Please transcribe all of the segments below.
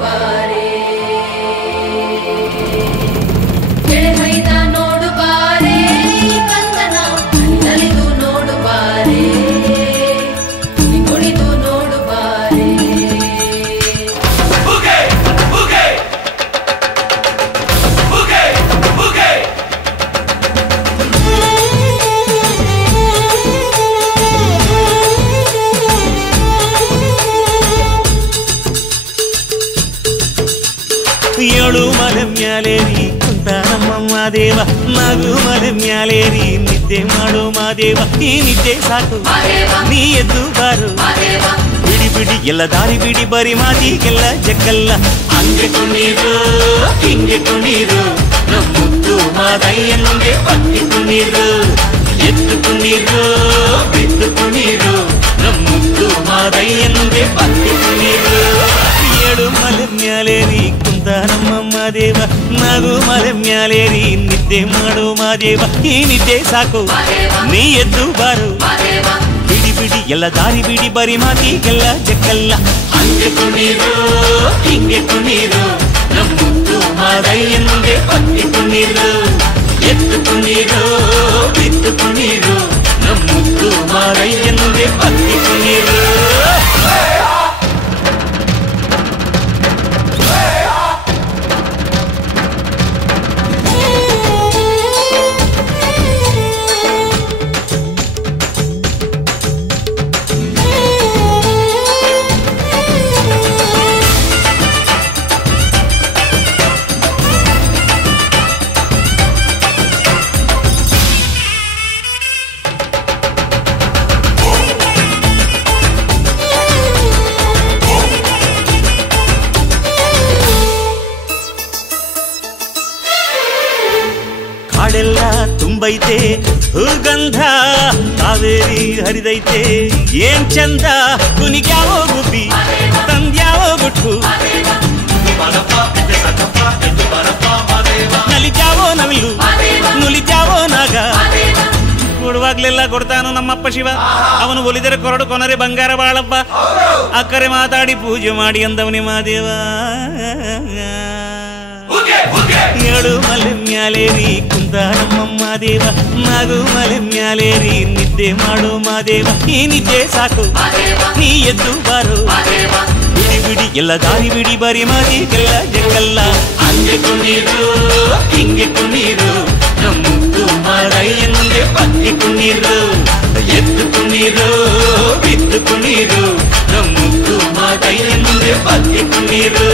ಬಾರೆ ಎಳೆಮೈದ ನೋಡು ಬಾರೆ ಕಂದನ ನಲಿದು ನೋಡು ಬಾರೆ ಕುಣಿದು ನೋಡು ಬಾರೆ ಏಳು ಮಲೆ ಮ್ಯಾಲೇರಿ ಕುಂತ ನಮ್ಮ ಮಾದೇವ ನಗು ಮಲೆ ಮ್ಯಾಲೇರಿ ನಿದ್ದೆ ಮಾಡು ಮಾದೇವ ಈ ನಿದ್ದೆ ಸಾಕು ನೀ ಎದ್ದು ಬಾರು ಬಿಡಿ ಬಿಡಿ ಎಲ್ಲ ದಾರಿ ಬಿಡಿ ಬರಿ ಮಾತಿಗೆಲ್ಲ ಜಗ್ಗಲ್ಲ ಹಂಗೆ ಕುಣೀರು ಹಿಂಗೆ ಕುಣೀರು ನಮ್ಮುದ್ದು ಮಾದಯ್ಯನಿಗೆ ಪಟ್ಟಿ ಕುಣೀರು ಎದ್ದು ಕುಣೀರು ಬಿದ್ದು ಕುಣೀರು ನಮ್ಮುದ್ದು ಮಾದಯ್ಯನಿಗೆ ಪಟ್ಟಿ ಕುಣೀರು ಏಳು ಮಲೆ ಮ್ಯಾಲೇರಿ ಕುಂತ ನಮ್ಮ ಮಾದೇವ ನಗು ಮಲೆ ಮ್ಯಾಲೇರಿ ನಿದ್ದೆ ಮಾಡು ಮಾದೇವ ಈ ನಿದ್ದೆ ಸಾಕು ನೀ ಎದ್ದು ಬಾರು ಬಿಡಿ ಬಿಡಿ ಎಲ್ಲ ದಾರಿ ಬಿಡಿ ಬರಿ ಮಾತಿಗೆಲ್ಲ ಜಗ್ಗಲ್ಲ ಹಂಗೆ ಕುಣೀರು ಹಿಂಗೆ ಕುಣೀರು ನಮ್ಮುದ್ದು ಮಾದಯ್ಯನಿಗೆ ಪಟ್ಟಿ ಕುಣೀರು ಎದ್ದು ಕುಣೀರು ಬಿದ್ದು ಕುಣೀರು ನಮ್ಮುದ್ದು ಮಾದಯ್ಯನಿಗೆ ಪಟ್ಟಿ ಕುಣೀರು ಕಾಡೆಲ್ಲ ತುಂಬೈತೆ ಹೂಗಂಧ ಕಾವೇರಿ ಹರಿದೈತೆ ಏನ್ ಚಂದ ಕುನಿಗ್ಯಾವೋ ಗುಬ್ಬಿ ತಂದ್ಯಾವೋ ಗುಟ್ಟು ನಲಿಜಾವೋ ನವಿಲು ನುಲಿಜಾವೋ ನಾಗ ಕೊಡುವಾಗ್ಲೆಲ್ಲ ಕೊಡ್ತಾನು ನಮ್ಮಪ್ಪ ಶಿವ ಅವನು ಒಲಿದರೆ ಕೊರಡು ಕೊನರೆ ಬಂಗಾರ ಬಾಳಪ್ಪ ಅಕ್ಕರೆ ಮಾತಾಡಿ ಪೂಜೆ ಮಾಡಿ ಅಂದವನಿ ಮಾದೇವ ಏಳು ಮಲೆ ಮ್ಯಾಲೇರಿ ಕುಂತ ನಮ್ಮ ಮಾದೇವ ನಗು ಮಲೆ ಮ್ಯಾಲೇರಿ ನಿದ್ದೆ ಮಾಡು ಮಾದೇವ ಈ ನಿದ್ದೆ ಸಾಕು ನೀ ಎದ್ದು ಬಾರು ಬಿಡಿ ಬಿಡಿ ಎಲ್ಲ ದಾರಿ ಬಿಡಿ ಬರಿ ಮಾದಿಗೆಲ್ಲ ಜಗ್ಗಲ್ಲ ಹಂಗೆ ಕುಣೀರು ಹಿಂಗೆ ಕುಣೀರು ನಮ್ಮುದ್ದು ಮಾದಯ್ಯನಿಗೆ ಪಟ್ಟಿ ಕುಣೀರು ಎದ್ದು ಕುಣೀರು ಬಿದ್ದು ಕುಣೀರು ನಮ್ಮುದ್ದು ಮಾದಯ್ಯನಿಗೆ ಪಟ್ಟಿ ಕುಣೀರು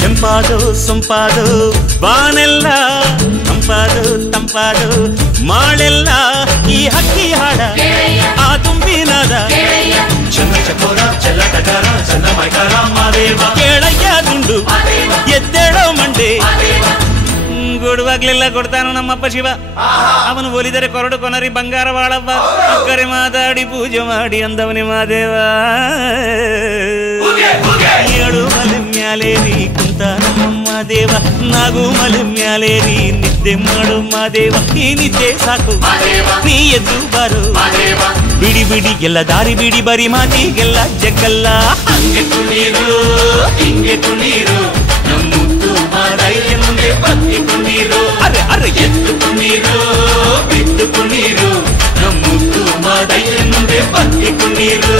ತಂಪಾದು ಸೊಂಪಾದು ಬಾನೆಲ್ಲ ತಂಪಾದು ತಂಪಾದು ಮಾಳೆಲ್ಲ ಈ ಹಕ್ಕಿ ಹಾಡ ಆ ತುಂಬಿನಾದ ಚನ್ನ ಚಕೋರ ಚೆಲ್ಲ ಟಗರ ಚನ್ನ ಮೈಕಾರ ಮಾದೇವ ಕೇಳಯ್ಯ ದುಂಡು ಎದ್ದೇಳೋ ಮಂಡೆ ಕೊಡುವಾಗ್ಲೆಲ್ಲ ಕೊಡ್ತಾನು ನಮ್ಮಪ್ಪ ಶಿವ ಅವನು ಒಲಿದರೆ ಕೊರಡು ಕೊನರಿ ಬಂಗಾರ ಬಾಳವ್ವ ಅಕ್ಕರೆ ಮಾತಾಡಿ ಪೂಜೆ ಮಾಡಿ ಅಂದವನಿ ಮಾದೇವ ಏಳು ಮಲೆ ಮ್ಯಾಲೇರಿ ಕುಂತ ನಮ್ಮ ಮಾದೇವ ನಗು ಮಲೆ ಮ್ಯಾಲೇರಿ ನಿದ್ದೆ ಮಾಡು ಮಾದೇವ ಈ ನಿದ್ದೆ ಸಾಕು ನೀ ಎದ್ದು ಬಾರು ಬಿಡಿ ಬಿಡಿ ಎಲ್ಲ ದಾರಿ ಬಿಡಿ ಬರಿ ಮಾತಿಗೆಲ್ಲ ಜಗ್ಗಲ್ಲ ಹಂಗೆ ಕುಣೀರು ಹಿಂಗೆ ಕುಣೀರು ನಮ್ಮುದ್ದು ಮಾದಯ್ಯನಿಗೆ ಪಟ್ಟಿ ಕುಣೀರು ಅರೆ ಅರೆ ಎದ್ದು ಕುಣೀರು ಬಿದ್ದು ಕುಣೀರು ನಮ್ಮುದ್ದು ಮಾದಯ್ಯನಿಗೆ ಪಟ್ಟಿ ಕುಣೀರು